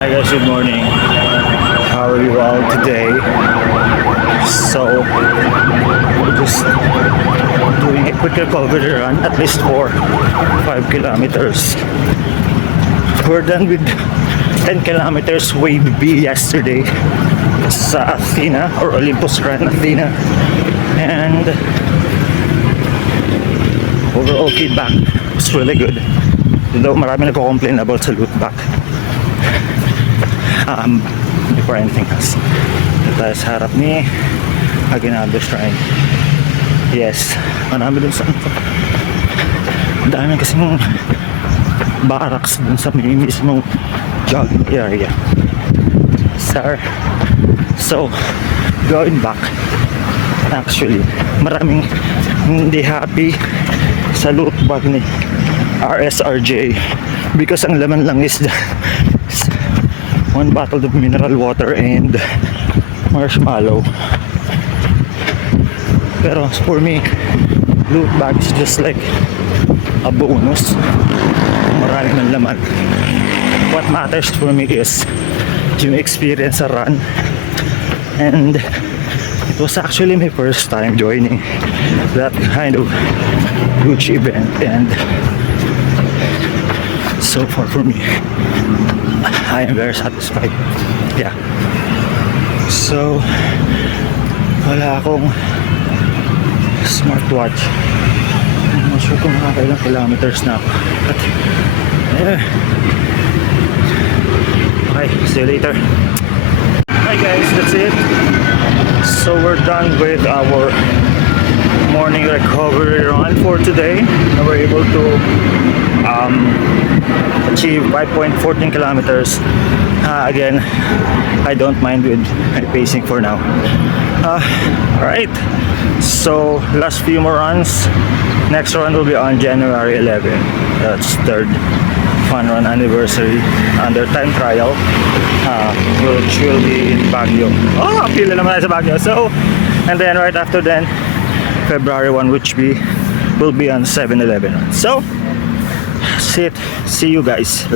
Hi guys, good morning. How are you all today? So, we're just doing a quick recovery run, at least for 5 kilometers. We're done with 10 kilometers wave B yesterday sa Athena or Olympus Run Athena, and overall feedback was really good. Though marami nagko-complain about sa loop back. Before anything else, ito tayo sa harap ni Aguinaldo Shrine. Yes, marami dun sa dami kasi mong barracks dun sa may mismong jogging area, sir. So going back, actually maraming hindi happy sa loot bag ni RSRJ because ang laman lang is one bottle of mineral water and marshmallow. Pero for me, loot bag is just like a bonus. Maraming ng laman. What matters for me is yung experience sa run, and it was actually my first time joining that kind of huge event, and so far for me, I am very satisfied. Yeah. So, wala akong smartwatch. I'm not sure kung nakakailang kilometers na ako. But, yeah. Okay, see you later. Hi guys, that's it. So we're done with our morning recovery run for today. And we're able to achieve 5.14 kilometers. Again, I don't mind with my pacing for now. Alright, so last few more runs. Next run will be on January 11. That's third fun run anniversary under time trial, which will be in Baguio. Oh, pila naman tayo sa Baguio. So, and then right after then, February 1, which will be on 7-11. So, see you guys.